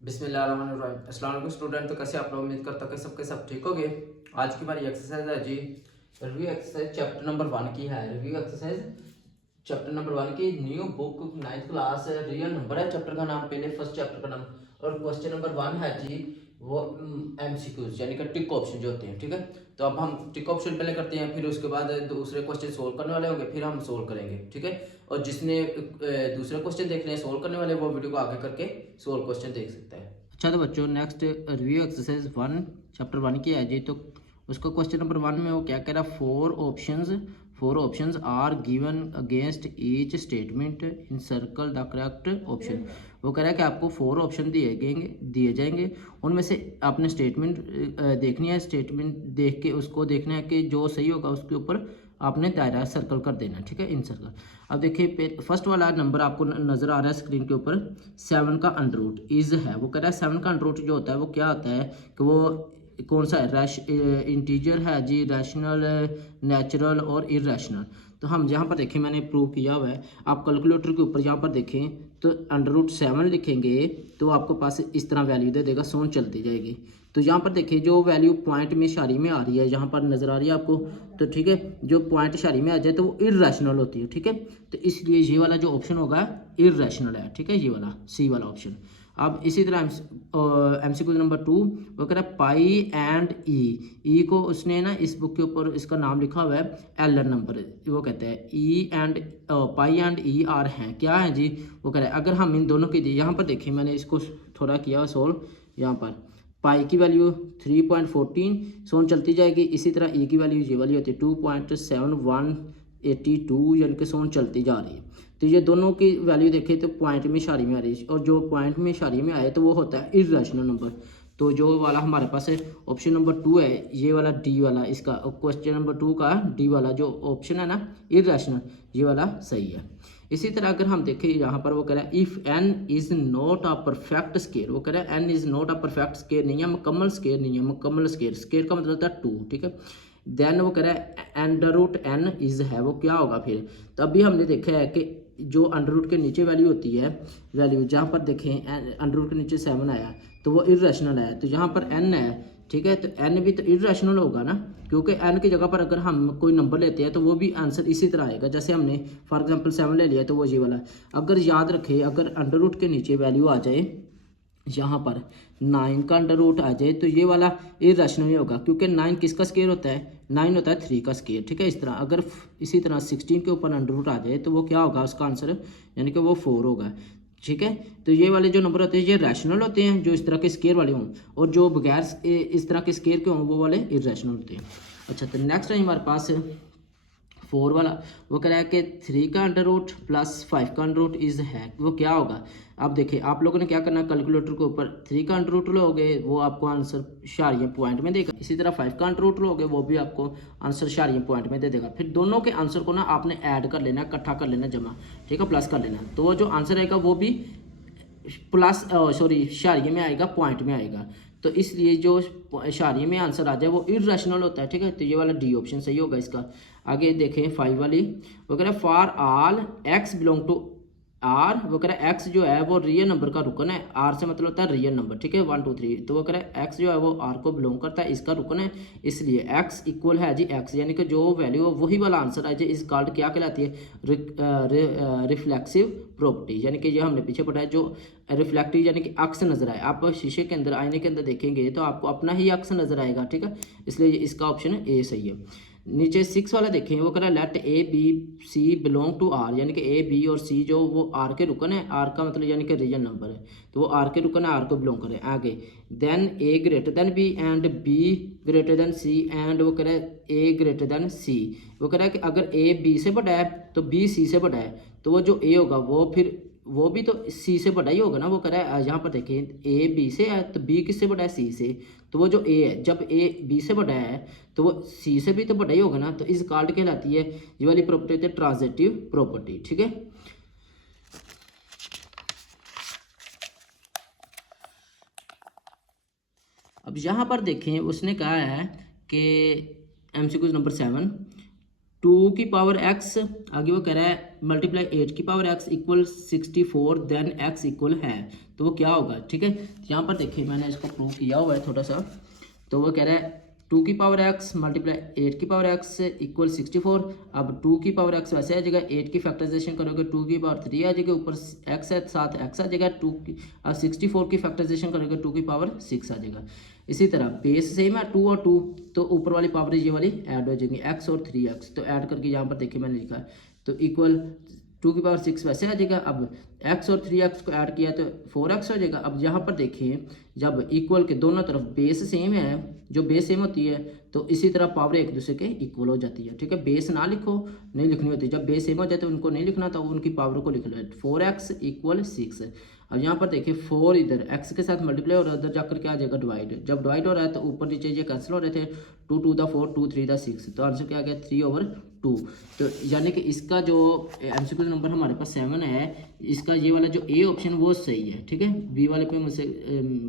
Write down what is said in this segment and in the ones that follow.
बिस्मिल्लाहिर्रहमानिर्रहीम। अस्सलाम वालेकुम स्टूडेंट। तो कैसे आप लोग, उम्मीद करता हूँ कि सबके सब ठीक हो गए। आज की हमारी एक्सरसाइज है जी रिव्यू एक्सरसाइज चैप्टर नंबर 1 की है। रिव्यू एक्सरसाइज चैप्टर नंबर 1 की न्यू बुक 9th क्लास है। रियल नंबर है चैप्टर का नाम, पहले फर्स्ट चैप्टर का नाम। और क्वेश्चन नंबर 1 है जी वो एमसीक्यूज यानी कि टिक ऑप्शन जो होते हैं। ठीक है, तो अब हम टिक ऑप्शन पहले करते हैं, फिर उसके बाद दूसरे क्वेश्चन सोल्व करने वाले होंगे, फिर हम सोल्व करेंगे। ठीक है, और जिसने दूसरे क्वेश्चन देखने हैं सोल्व करने वाले, वो वीडियो को आगे करके सोल्व क्वेश्चन देख सकता है। अच्छा, तो बच्चों नेक्स्ट रिव्यू एक्सरसाइज 1 चैप्टर 1 की है जी। तो उसका क्वेश्चन नंबर 1 में वो क्या कह रहा है, four options are given against each statement in circle the correct option. वो कह रहा है कि आपको 4 ऑप्शन दिए जाएंगे, उनमें से आपने स्टेटमेंट देखनी है। स्टेटमेंट देख के उसको देखना है कि जो सही होगा उसके ऊपर आपने दायरा सर्कल कर देना। ठीक है, इन सर्कल। अब देखिए फर्स्ट वाला नंबर आपको नजर आ रहा है स्क्रीन के ऊपर, 7 का अंडर रूट इज है। वो कह रहा है 7 का अंडर रूट जो होता है वो क्या होता है कि वो कौन सा है, इंटीजर है जी, रैशनल, नेचुरल और इरेशनल। तो हम यहाँ पर देखें, मैंने प्रूव किया हुआ है। आप कैलकुलेटर के ऊपर यहाँ पर देखें तो अंडर रूट 7 लिखेंगे तो आपको पास इस तरह वैल्यू दे देगा, सोन चलती जाएगी। तो यहाँ पर देखिए जो वैल्यू पॉइंट में इशारे में आ रही है, यहाँ पर नज़र आ रही है आपको, तो ठीक है, जो पॉइंट इशारे में आ जाए तो वो इरेशनल होती है। ठीक है, तो इसलिए ये वाला जो ऑप्शन होगा इरेशनल है। ठीक है, ये वाला सी वाला ऑप्शन। अब इसी तरह एमसीक्यू नंबर 2, वो कह रहा है पाई एंड ई को उसने ना इस बुक के ऊपर इसका नाम लिखा हुआ है एल नंबर। वो कहते हैं E and pi and E R हैं, क्या है जी। वो कह रहा है अगर हम इन दोनों की दी, यहाँ पर देखिए मैंने इसको थोड़ा किया सोल्व। यहाँ पर पाई की वैल्यू 3.14 सोन चलती जाएगी, इसी तरह ई की वैल्यू ये वाली होती है 2.7182, यानी कि सोन चलती जा रही है। तो ये दोनों की वैल्यू देखें तो पॉइंट में इशारे में आ रही है, और जो पॉइंट में इशारे में आए तो वो होता है इरेशनल नंबर। तो जो वाला हमारे पास है ऑप्शन नंबर 2 है, ये वाला डी वाला, इसका क्वेश्चन नंबर 2 का डी वाला जो ऑप्शन है ना इरेशनल, ये वाला सही है। इसी तरह अगर हम देखें यहाँ पर वो कह रहा है if n is not a perfect square. वो कह रहा है n is not a perfect square नहीं है, मुकम्मल स्केयर नहीं है, मुकम्मल स्केयर, स्केयर का मतलब होता है 2। ठीक है, देन वो कह रहा है अंडर रूट एन इज है, वो क्या होगा फिर। तो अभी हमने देखा है कि जो अंडर रूट के नीचे वैल्यू होती है, वैल्यू जहाँ पर देखें अंडर रूट के नीचे 7 आया तो वो इरेशनल है। तो यहाँ पर एन है, ठीक है, तो एन भी तो इरेशनल होगा ना, क्योंकि एन की जगह पर अगर हम कोई नंबर लेते हैं तो वो भी आंसर इसी तरह आएगा। जैसे हमने फॉर एग्जांपल 7 ले लिया तो वो ये वाला। अगर याद रखें, अगर अंडर रूट के नीचे वैल्यू आ जाए, यहाँ पर 9 का अंडर रूट आ जाए तो ये वाला इरेशनल ही होगा, क्योंकि 9 किसका स्केयर होता है, 9 होता है 3 का स्केयर। ठीक है, इस तरह अगर इसी तरह 16 के ऊपर अंडर रूट आ जाए तो वो क्या होगा, उसका आंसर यानी कि वो 4 होगा। ठीक है, तो ये वाले जो नंबर होते हैं ये रैशनल होते हैं, जो इस तरह के स्केयर वाले हों, और जो बगैर इस तरह के स्केयर के हों वो वाले इरेशनल होते हैं। अच्छा, तो नेक्स्ट है हमारे पास 4 वाला। वो कह रहा है कि 3 का अंडर रूट प्लस 5 का अंडर रूट इज है, वो क्या होगा। अब देखिए आप लोगों ने क्या करना है, कैलकुलेटर के ऊपर 3 का अंडर रूट लोगे वो आपको आंसर शारिया पॉइंट में देगा, इसी तरह 5 का अंडर रूट लोगे वो भी आपको आंसर शारिया पॉइंट में दे देगा। फिर दोनों के आंसर को ना आपने ऐड कर लेना, इकट्ठा कर लेना, जमा, ठीक है, प्लस कर लेना, तो वो जो आंसर आएगा वो भी प्लस सॉरी शारिये में आएगा, पॉइंट में आएगा। तो इसलिए जो शारिये में आंसर आ जाए वो इरेशनल होता है। ठीक है, तो ये वाला डी ऑप्शन सही होगा इसका। आगे देखें 5 वाली, वो कह रहा है for all x belong to R. वो कह रहा है एक्स जो है वो रियल नंबर का रुकन है, आर से मतलब होता है रियल नंबर। ठीक है, 1 2 3, तो वो कह रहा है एक्स जो है वो आर को बिलोंग करता है, इसका रुकन है, इसलिए एक्स इक्वल है जी एक्स, यानी कि जो वैल्यू है वही वाला आंसर है जी। इस कॉल्ड क्या कहलाती है, रिफ्लेक्सिव प्रॉपर्टी, यानी कि ये हमने पीछे पढ़ा है, जो रिफ्लेक्टिव यानी कि अक्स नजर आए। आप शीशे के अंदर, आईने के अंदर देखेंगे तो आपको अपना ही अक्स नजर आएगा। ठीक है, इसलिए इसका ऑप्शन है ए सही है। नीचे 6 वाला देखें, वो कह रहा है let A b c belong to R, यानी कि ए बी और सी जो वो आर के रुकन है, आर का मतलब यानी कि रियल नंबर है, तो वो आर के रुकन है, आर को बिलोंग करे। आगे then a greater than b and b greater than c, and वो कह रहा है ए ग्रेटर देन सी। वो कह रहा है कि अगर ए बी से बड़ा है तो बी सी से बड़ा है, तो वो जो ए होगा वो फिर वो भी तो सी से बड़ा ही होगा ना। वो कह रहा है यहाँ पर देखिए ए बी से है तो बी किससे बड़ा है, सी से, तो वो जो ए है जब ए बी से बड़ा है तो वो सी से भी तो बड़ा ही होगा ना। तो इस कॉल्ड कहलाती है, ये वाली प्रॉपर्टी होती है ट्रांजिटिव प्रॉपर्टी। ठीक है, अब यहाँ पर देखें उसने कहा है कि एमसीक्यू नंबर 7, 2 की पावर x, आगे वो कह रहा है मल्टीप्लाई 8 की power x equal 64, then x equal है, तो वो क्या होगा, ठीक है। यहाँ पर देखिए मैंने इसको प्रूव किया हुआ है थोड़ा सा। तो वो कह रहा है 2 की पावर x मल्टीप्लाई 8 की पावर x इक्वल 64। अब 2 की पावर x वैसे आ जाएगा, 8 की फैक्टराइजेशन करोगे 2 की पावर 3 आ जाएगी, ऊपर x है साथ x आ जाएगा। 64 की फैक्टराइजेशन करोगे 2 की पावर 6 आ जाएगा। इसी तरह बेस सेम है 2 और 2, तो ऊपर वाली पावर ये वाली ऐड हो जाएंगी x और 3x, तो ऐड करके यहाँ पर देखिए मैंने लिखा है, तो इक्वल 2 की पावर 6 वैसे आ जाएगा। अब x और 3x को ऐड किया तो 4x हो जाएगा। अब यहाँ पर देखिए जब इक्वल के दोनों तरफ बेस सेम है, जो बेस सेम होती है तो इसी तरह पावर एक दूसरे के इक्वल हो जाती है, ठीक है। बेस ना लिखो, नहीं लिखनी होती, जब बेस सेम हो जाए तो उनको नहीं लिखना, तो उनकी पावर को लिख लो। 4x equal 6। अब यहाँ पर देखिए 4 इधर x के साथ मल्टीप्लाई और उधर जाकर क्या आ जाएगा डिवाइड, जब डिवाइड हो रहा है तो ऊपर नीचे ये कैंसिल हो रहे थे, 2 2 द 4 2 3 द 6, तो आंसर क्या आ गया 3/2। तो यानी कि इसका जो एमसीक्यू नंबर हमारे पास 7 है, इसका ये वाला जो ए ऑप्शन वो सही है, ठीक है। बी वाले पे मुझसे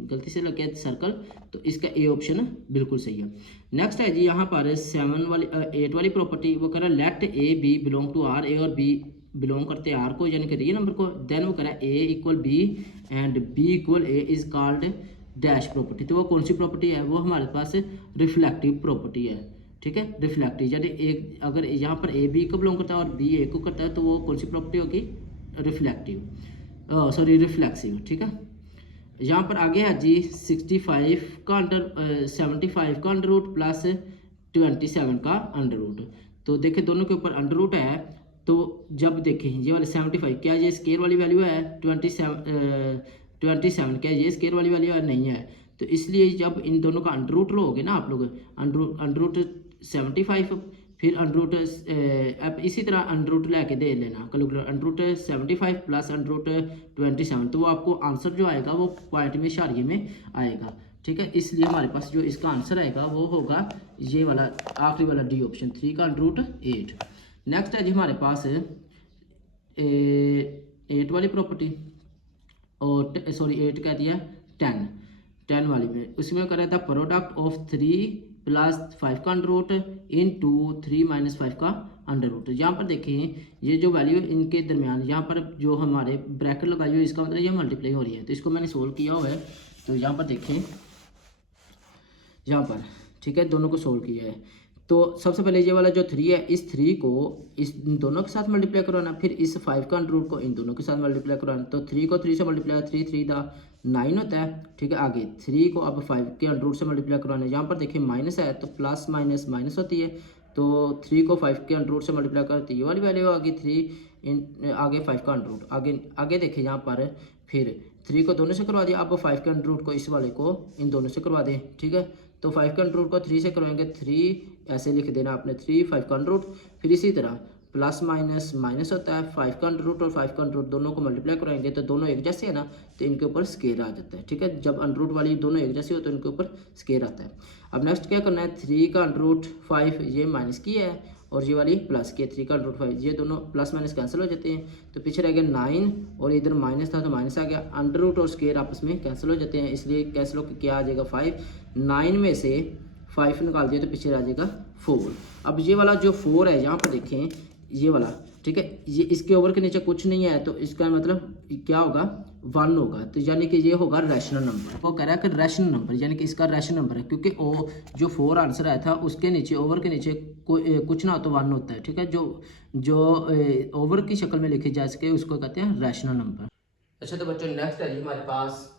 गलती से लग गया सर्कल, तो इसका ए ऑप्शन बिल्कुल सही है। नेक्स्ट है जी यहाँ पर 8 वाली प्रॉपर्टी, वो कह रहा है let A B belong to R, A और बी बिलोंग करते हैं आर को, यानी कि रियल नंबर को। देन वो कह रहा है A equal B and B equal A is called dash property. तो वो कौन सी प्रॉपर्टी है, वो हमारे पास रिफ्लेक्टिव प्रॉपर्टी है, ठीक है। रिफ्लेक्टिव यानी एक अगर यहाँ पर ए बी को बिलोंग करता है और बी ए को करता है तो वो कौन सी प्रॉपर्टी होगी, रिफ्लेक्टिव, सॉरी रिफ्लेक्सिव, ठीक है। यहाँ पर आगे है जी 75 का अंडर 75 का अंडर रूट प्लस 27 का अंडर रूट। तो देखिए दोनों के ऊपर अंडर रूट है, तो जब देखें ये वाले 75 क्या ये स्केयर वाली वैल्यू है, 27 क्या ये स्केयर वाली वैल्यू है, नहीं है। तो इसलिए जब इन दोनों का अंडर रूट लोगे ना आप लोग, अंडर रूट 75 फिर अंडर रूट अब इसी तरह अंडर रूट लेके दे लेना calculator, under root 75 plus under root 27, तो वो आपको आंसर जो आएगा वो पॉइंट में इशारे में आएगा, ठीक है। इसलिए हमारे पास जो इसका आंसर आएगा वो होगा ये वाला आखिरी वाला डी ऑप्शन 3 का अंडर रूट 8। नेक्स्ट है जी हमारे पास 8 वाली प्रॉपर्टी, और सॉरी 8 कह दिया 10 वाली में, उसमें कर रहा था प्रोडक्ट ऑफ 3 प्लस 5 का under root into 3 minus 5 का अंडर रूट। यहाँ पर देखें ये जो वैल्यू इनके दरमियान यहाँ पर जो हमारे ब्रैकेट लगाई हुई है, इसका मतलब ये मल्टीप्लाई हो रही है, तो इसको मैंने सोल्व किया हुआ है। तो यहाँ पर देखें यहाँ पर, ठीक है, दोनों को सोल्व किया है। तो सबसे पहले ये वाला जो 3 है, इस 3 को इस दोनों के साथ मल्टीप्लाई करवाना, फिर इस 5 का अंडर रूट को इन दोनों के साथ मल्टीप्लाई करवाना। तो 3 को 3 से मल्टीप्लाई 3 3 दा 9 होता है, ठीक है। आगे 3 को अब 5 के अंडर रूट से मल्टीप्लाई करवाना है, यहाँ पर देखिए माइनस है तो प्लस माइनस माइनस होती है, तो 3 को 5 के अंडर रूट से मल्टीप्लाई करती है, ये वाली वैल्यू आगे 3 इन आगे 5 का अंडर रूट, आगे आगे देखिए यहाँ पर फिर 3 को दोनों से करवा दिया, अब 5 के अंडर रूट को इस वाले को इन दोनों से करवा दें, ठीक है। तो 5 का अंडर रूट को 3 से करवाएंगे, 3 ऐसे लिख देना आपने 3 5 का अंडर रूट, फिर इसी तरह प्लस माइनस माइनस होता है, 5 का अंडर रूट और 5 का अंडर रूट दोनों को मल्टीप्लाई कराएंगे तो दोनों एक जैसे है ना, तो इनके ऊपर स्केयर आ जाता है, ठीक है। जब अंडर रूट वाली दोनों एक जैसे हो तो इनके ऊपर स्केयर आता है। अब नेक्स्ट क्या करना है, 3 का अंडर रूट 5 ये माइनस की है और ये वाली प्लस की है, 3 का अंडर रूट 5, ये दोनों प्लस माइनस कैंसिल हो जाते हैं, तो पीछे रह गया 9 और इधर माइनस था तो माइनस आ गया, अंडर रूट और स्केयर आपस में कैंसिल हो जाते हैं, इसलिए कैंसिल होकर क्या आ जाएगा 5, 9 में से 5 निकाल दिया तो पीछे आ जाएगा 4। अब ये वाला जो 4 है यहाँ पर देखें ये वाला, ठीक है, ये इसके ओवर के नीचे कुछ नहीं है, तो इसका मतलब क्या होगा 1 होगा, तो यानी कि ये होगा रैशनल नंबर। वो कह रहा है कि रैशनल नंबर यानी कि इसका रैशनल नंबर है, क्योंकि ओ जो 4 आंसर आया था उसके नीचे ओवर के नीचे कुछ ना हो तो 1 होता है, ठीक है। जो ओवर की शक्ल में लिखे जा सके उसको कहते हैं रैशनल नंबर। अच्छा तो बच्चों नेक्स्ट है जी हमारे पास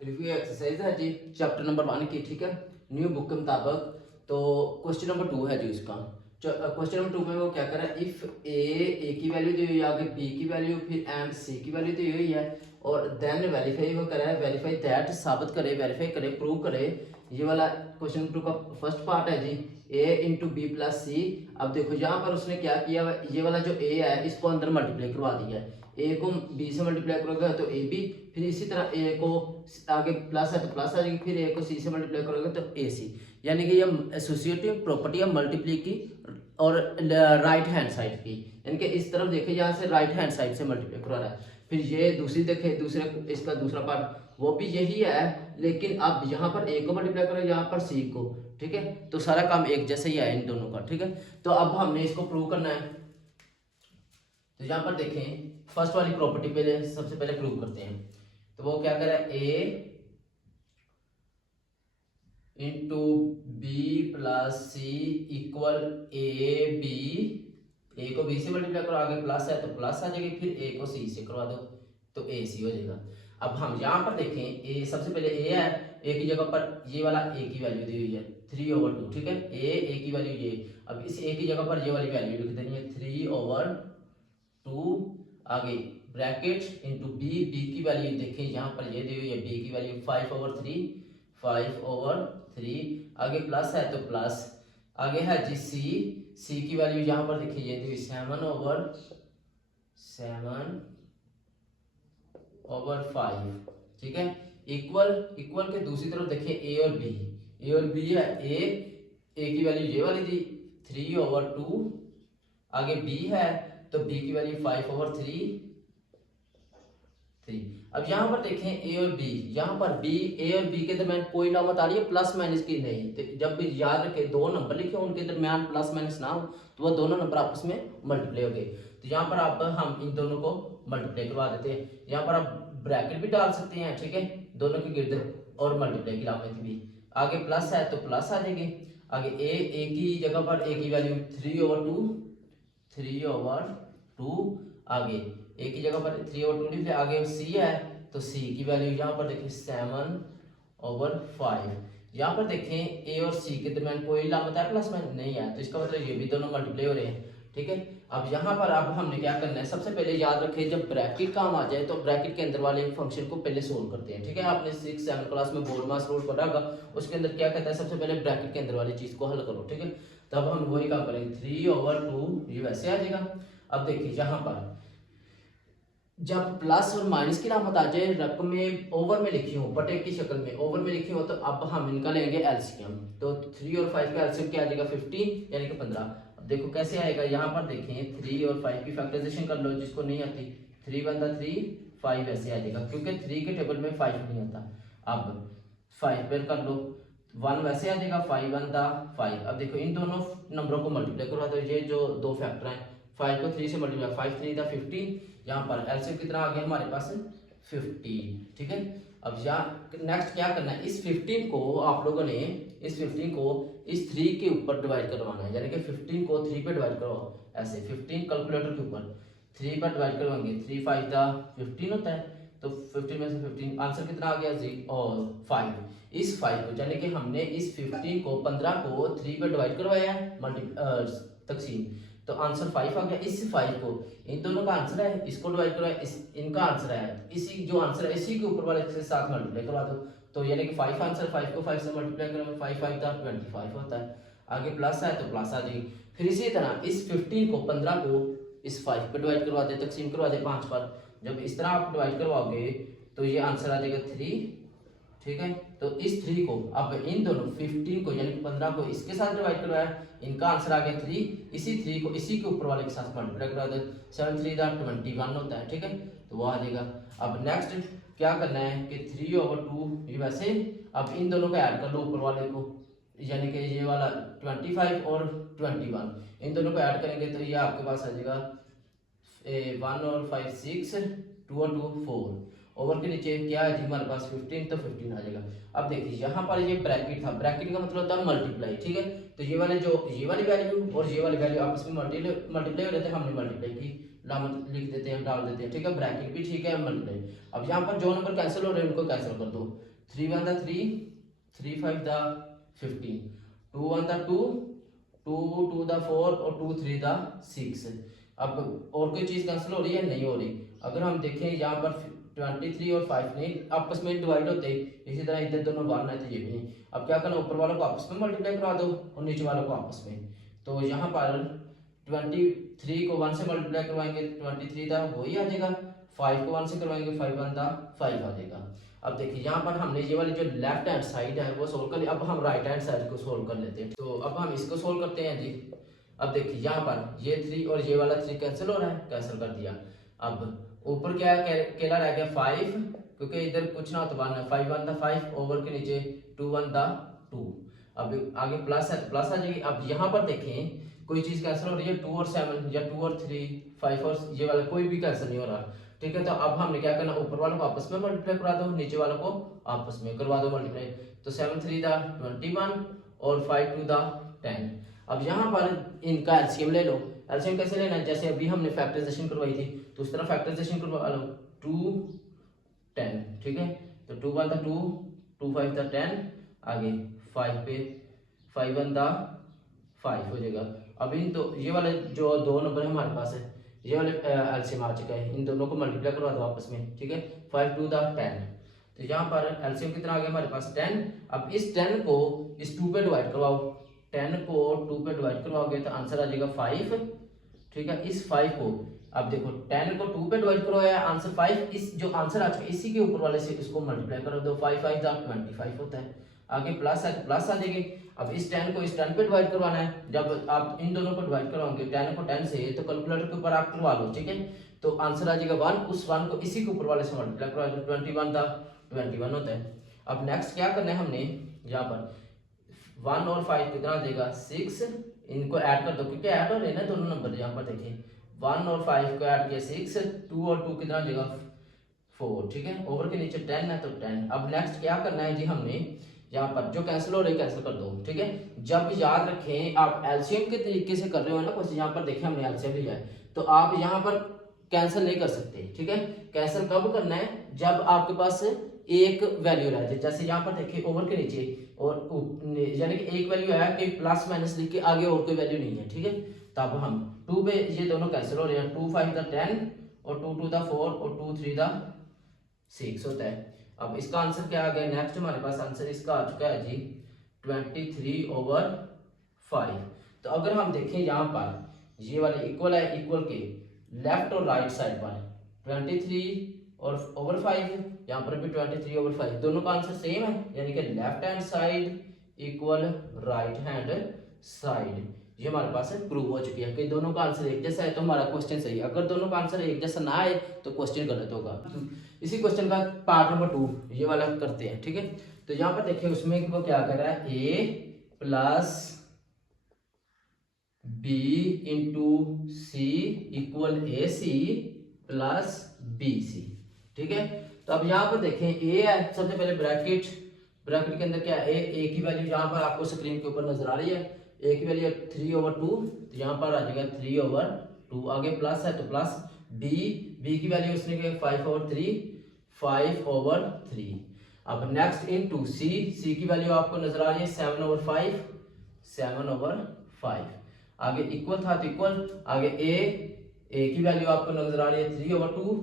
रिव्यू एक्सरसाइज है जी चैप्टर नंबर 1 की, ठीक है, न्यू बुक के मुताबिक। तो क्वेश्चन नंबर 2 है जी उसका। क्वेश्चन नंबर 2 में वो क्या कर रहा है, इफ ए की वैल्यू दी हुई है, आगे बी की वैल्यू, फिर एंड सी की वैल्यू दी हुई है, और देन वेरीफाई वो कर रहा है, वेरीफाई दैट साबित करे, वेरीफाई करे, प्रूव करे। ये वाला क्वेश्चन नंबर 2 का फर्स्ट पार्ट है जी a इंटू बी प्लस सी। अब देखो यहाँ पर उसने क्या किया, ये वाला जो a है इसको अंदर मल्टीप्लाई करवा दिया है, a को b से मल्टीप्लाई करोगे तो ए बी, फिर इसी तरह a को आगे प्लस है तो प्लस आ जाएगी, फिर a को c से मल्टीप्लाई करोगे तो ए सी, यानी कि ये एसोसिएटिव प्रॉपर्टी है मल्टीप्लाई की और राइट हैंड साइड की, यानी कि इस तरफ देखे यहाँ से राइट हैंड साइड से मल्टीप्लाई करवा रहा है। फिर ये दूसरी देखे दूसरे इसका दूसरा पार्ट, वो भी यही है, लेकिन अब यहाँ पर ए को मल्टीप्लाई करो, यहाँ पर सी को, ठीक है। तो सारा काम एक जैसे ही है इन दोनों का, ठीक है। तो अब हमने इसको प्रूव करना है। तो यहाँ पर देखें, फर्स्ट वाली प्रॉपर्टी पहले सबसे पहले प्रूव करते हैं। तो वो क्या करें, A into B plus C equal A B, A को बी से मल्टीप्लाई करो, आगे प्लस है तो प्लस आ जाएगी, फिर ए को सी से करवा दो तो ए सी हो जाएगा। अब हम यहाँ पर देखें, ए सबसे पहले ए है, ए की जगह पर ये वाला ए की वैल्यू दी हुई है 3/2, ठीक है। ए की वैल्यू ये, अब इस ए की जगह पर ये वाली वैल्यू लिख देनी है 3/2, आगे ब्रैकेट इंटू बी, बी की वैल्यू देखें यहाँ पर ये दी हुई है, बी की वैल्यू 5/3, 5/3, आगे प्लस है तो प्लस, आगे है जी सी, सी की वैल्यू यहाँ पर देखिए ये दी हुई 7/5, ठीक है। इक्वल, इक्वल के दूसरी तरफ देखिए ए और बी, ए और बी है, ए की वैल्यू ये वाली थी 3/2, आगे बी है तो बी की वैल्यू 5/3। अब यहाँ पर देखें ए और बी, यहाँ पर बी, ए और बी के दरमियान कोई लामत आ रही है प्लस माइनस की नहीं। तो जब भी याद रखें दो नंबर लिखे उनके दरमियान प्लस माइनस ना हो तो वह दोनों नंबर आपस में मल्टीप्लाई हो गए। तो यहाँ पर आप हम इन दोनों को मल्टीप्लाई करवा देते हैं। यहाँ पर आप ब्रैकेट भी डाल सकते हैं, ठीक है, दोनों के गिर्द, और मल्टीप्लाई की लामत भी, आगे प्लस है तो प्लस आ जाएगी, आगे ए की जगह पर ए की वैल्यू 3/2, आगे ए की जगह पर 3/2 लिख लिया, आगे सी है तो सी की वैल्यू यहाँ पर देखिए 7/5। यहाँ पर देखें ए और सी के दरमियान कोई लामत है प्लस में नहीं है, तो इसका मतलब ये भी दोनों मल्टीप्लाई हो रहे हैं, ठीक है। अब यहाँ पर अब हमने क्या करना है, सबसे पहले याद रखें जब ब्रैकेट काम आ जाए तो ब्रैकेट के अंदर वाले फंक्शन को पहले सोल्व करते हैं, ठीक है। आपने 6-7 क्लास में बोर्ड मास रूल पढ़ा होगा, उसके अंदर क्या कहता है, सबसे पहले ब्रैकेट के अंदर वाली चीज को हल करो, ठीक है। तब हम वही काम करेंगे, 3/2 ये वैसे आ जाएगा। अब देखिए यहाँ पर जब प्लस और माइनस की लामत आ जाए, रकम में ओवर में लिखी हो, बटे की शक्ल में ओवर में लिखी हो, तो अब हम इनका लेंगे एलसीएम। तो 3 और 5 का एलसीएम क्या आ जाएगा, 15 यानी कि 15। अब देखो कैसे आएगा, यहाँ पर देखें 3 और 5 की फैक्टराइजेशन कर लो, जिसको नहीं आती 3 बनता 3, 5 ऐसे आ जाएगा, क्योंकि 3 के टेबल में 5 नहीं आता। अब 5 पर कर लो, 1 वैसे आ जाएगा, 5 बनता 5। अब देखो इन दोनों नंबरों को मल्टीप्लाई करवा दो, ये जो दो फैक्टर हैं, 5 को 3 से मल्टीप्लाई, 5 3 था 15, यहाँ पर एलसीएम कितना आ गया हमारे पास 15, ठीक है। अब यहाँ नेक्स्ट क्या करना है, इस 15 को आप लोगों ने इस 15 को इस 3 के ऊपर डिवाइड करवाना है, यानी कि 15 को 3 पे डिवाइड करो, ऐसे 15 कैलकुलेटर के ऊपर 3 पर डिवाइड करवाएंगे, 3 5 15 होता है, तो 15 में से 15 आंसर कितना आ गया 5। इस 5 को यानी कि हमने इस 15 को 15 को 3 पे डिवाइड करवाया है तकसीम, तो आंसर 5 आ गया। इस 5 को, इन दोनों का आंसर है, इसको डिवाइड करो, इनका आंसर है, इसी जो आंसर है इसी के ऊपर वाले के साथ मल्टीप्लाई करवा दो, तो यानी कि 5 आंसर, 5 को 5 से मल्टीप्लाई करो, 5 5 25 होता है, आगे प्लस है तो प्लस आ जाएगी। फिर इसी तरह इस 15 को 15 को इस 5 पे डिवाइड करवा दे, तकसीम करवा दे 5 पर। जब इस तरह आप डिवाइड करवाओगे तो ये आंसर आ जाएगा 3, ठीक है। तो इस 3 को अब इन दोनों 15 को यानी कि 15 को इसके साथ डिवाइड करवाया, इनका आंसर आ गया 3, इसी 3 को इसी के ऊपर वाले के साथ मल्टीप्लाई करवा दो, 7 3 21 होता है, ठीक है, तो वो आ जाएगा। अब नेक्स्ट क्या करना है कि 3/2 ये वैसे, अब इन दोनों को ऐड कर लो ऊपर वाले को, यानी कि ये वाला 25 और 21, इन दोनों को ऐड करेंगे तो ये आपके पास आ जाएगा 1 और 5 6, 2 और 2 4, ओवर के नीचे क्या है जी हमारे पास 15, तो 15 आ जाएगा। अब देखिए यहाँ पर ये ब्रैकेट था, ब्रैकेट का मतलब होता है मल्टीप्लाई, ठीक है। तो ये वाले जो ये वाली वैल्यू और ये वाली वैल्यू आपस में मल्टीप्लाई हो रहे थे, हमने मल्टीप्लाई की लामत लिख देते हैं, डाल देते हैं, ठीक है, ब्रैकेट भी ठीक है, मल्टीप्लाई। अब यहाँ पर जो नंबर कैंसिल हो रहे हैं उनको कैंसिल कर दो, 3 1 3, 3 5 15, 2 1 2, 2 2 4 और 2 3 6। अब और कोई चीज कैंसिल हो रही है, नहीं हो रही। अगर हम देखें यहाँ पर 23 और 5 नहीं आपस में डिवाइड होते, इसी तरह इधर दोनों बार तो ये भी नहीं। अब क्या करना, ऊपर वालों को आपस में मल्टीप्लाई करवा दो और नीचे वालों को आपस में, तो यहाँ पर 23 को 1 से मल्टीप्लाई करवाएंगे 23 था वही आ जाएगा, 5 को 1 से करवाएंगे 5 1 5 आ जाएगा। अब देखिए यहाँ पर हमने ये वाली जो लेफ्ट हैंड साइड है वो सोल्व कर लिया, अब हम राइट हैंड साइड को सोल्व कर लेते हैं। तो अब हम इसको सोल्व करते हैं जी। अब देखिए यहाँ पर ये 3 और ये वाला 3 कैंसिल हो रहा है, कैंसिल कर दिया। अब ऊपर क्या अकेला रह गया 5 क्योंकि इधर कुछ ना हो तो 1 है, 5 1 था 5 ओवर के नीचे 2 1 था 2। अब आगे प्लस है तो प्लस आ जाएगी। अब यहाँ पर देखें कोई चीज़ कैंसिल हो रही है, 2 और 7 या 2 और 3 5 और ये वाला कोई भी कैंसिल नहीं हो रहा, ठीक है। तो अब हमने क्या करना, ऊपर वालों को आपस में मल्टीप्लाई करा दो, नीचे वालों को आपस में करवा दो मल्टीप्लाई। तो 7 3 था 21 और 5 2 था 10। अब यहाँ पर इनका एलसीएम ले लो। एलसीएम कैसे लेना है, जैसे अभी हमने फैक्टराइजेशन करवाई थी तो उस तरह फैक्टराइजेशन करवा लो। 2 10, ठीक है। तो 2 1 था 2 2 5 था 10, आगे 5 पे 5 1 था 5 हो जाएगा। अब इन तो ये वाले जो दो नंबर है हमारे पास है, ये वाले एलसीएम आ चुका है, इन दोनों को मल्टीप्लाई करवा दो आपस में, ठीक है। 5 2 था 10, तो यहाँ पर एलसीएम कितना आ गया हमारे पास 10। अब इस 10 को इस 2 पे डिवाइड करवाओ, 10 को 2 पे डिवाइड करवाओगे तो आंसर आ जाएगा 5, ठीक है। इस 5 को अब देखो 10 को 2 पे डिवाइड करवाया आंसर 5, इस जो आंसर आ चुका है इसी के ऊपर वाले से इसको मल्टीप्लाई कर दो, 5 5 दा 25 होता है। आगे प्लस है तो प्लस आ जाएगी। अब इस 10 को इस 10 पे डिवाइड करवाना है, जब आप इन दोनों को डिवाइड करवाओगे 10 को 10 से तो कैलकुलेटर के ऊपर आप करवा लो, ठीक है। तो आंसर आ जाएगा 1, उस 1 को इसी के ऊपर वाले से मल्टीप्लाई करवा दो, 21 था 21 होता है। अब नेक्स्ट क्या करना है हमने, यहाँ पर 1 और 5 कितना आ जाएगा 6, इनको ऐड कर दो क्योंकि ऐड हो रहे हैं ना दोनों नंबर। यहाँ पर देखिए 1 और 5 को ऐड किया 6, 2 और 2 कितना आ जाएगा 4, ठीक है। ओवर के नीचे 10 है तो 10। अब नेक्स्ट क्या करना है जी, हमने यहाँ पर जो कैंसिल हो रही है कैंसिल कर दो, ठीक है। जब याद रखें आप एलसीएम के तरीके से कर रहे हो ना कुछ, यहाँ पर देखिए हमने एलसीएम लिया है तो आप यहाँ पर कैंसिल नहीं कर सकते, ठीक है। कैंसिल कब करना है, जब आपके पास एक वैल्यू रह जाए। जैसे यहाँ पर देखिए ओवर के नीचे और यानी कि एक वैल्यू है कि प्लस माइनस लिख के आगे और कोई वैल्यू नहीं है, ठीक है। तब हम 2 पे ये दोनों कैंसिल हो रहे हैं, 2 5 था 10 और 2 2 था 4 और 2 3 था 6 होता है। अब इसका आंसर क्या आ गया, नेक्स्ट हमारे पास आंसर इसका आ चुका है जी 23/5। तो अगर हम देखें यहाँ पर ये वाले इक्वल है, इक्वल के लेफ्ट और राइट साइड पर 23/5, यहाँ पर भी 23/5, दोनों का आंसर सेम है, यानी कि left hand side equal right hand side. ये हमारे पास प्रूव हो चुकी है कि दोनों का आंसर एक जैसा है तो हमारा क्वेश्चन सही है। अगर दोनों का आंसर एक जैसा ना आए तो क्वेश्चन गलत होगा। इसी क्वेश्चन का पार्ट नंबर 2 ये वाला करते हैं, ठीक है। तो यहाँ पर देखिए उसमें वो क्या कर रहा है, a plus b into c equal a c plus b c, ठीक है। तो अब यहाँ पर देखें a है, सबसे पहले ब्रैकेट के अंदर क्या है, a की वैल्यू यहाँ पर आपको स्क्रीन के ऊपर नजर आ रही है, a की वैल्यू 3/2, तो यहाँ पर आ जाएगा 3/2। आगे प्लस है तो प्लस, b की वैल्यू उसने क्या 5/3, 5/3। अब नेक्स्ट इनटू c की वैल्यू आपको नजर आ रही है 7/5, 7/5। आगे इक्वल था तो इक्वल, आगे a की वैल्यू आपको नजर आ रही है 3/2,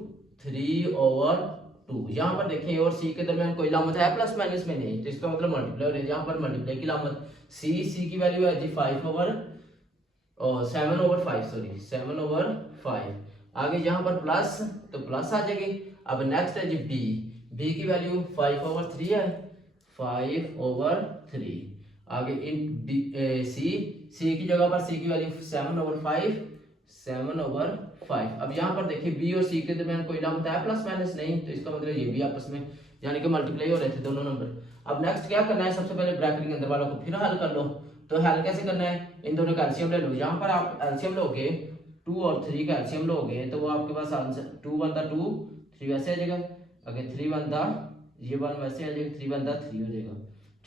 3/2। यहाँ पर देखें और c के दरमियान कोई लामत है प्लस माइनस में नहीं, तो इसका मतलब मल्टीप्लाई हो रही है, यहाँ पर मल्टीप्लाई की लामत। c की वैल्यू है जी 7/5, सॉरी 7/5। आगे यहाँ पर प्लस तो प्लस आ जाएगी। अब नेक्स्ट है जी b की वैल्यू 5/3 है, 5/3। आगे इन c की जगह पर c की वैल्यू 7/5, 7/5। अब यहाँ पर देखिए b और c के दरमियान कोई लामत है प्लस माइनस नहीं, तो इसका मतलब ये भी आपस में यानी कि मल्टीप्लाई हो रहे थे दोनों नंबर। अब नेक्स्ट क्या करना है, सबसे पहले ब्रैकेट के अंदर वालों को फिर हल कर लो। तो हल कैसे करना है, इन दोनों का एलसीएम ले लो। यहाँ पर आप एलसीएम लोगे 2 और 3 का एलसीएम लोगे तो वो आपके पास आंसर 2 1 था 2, 3 वैसे आ जाएगा, अगर 3 1 था ये 1 वैसे आ जाएगा, 3 1 था 3 हो जाएगा,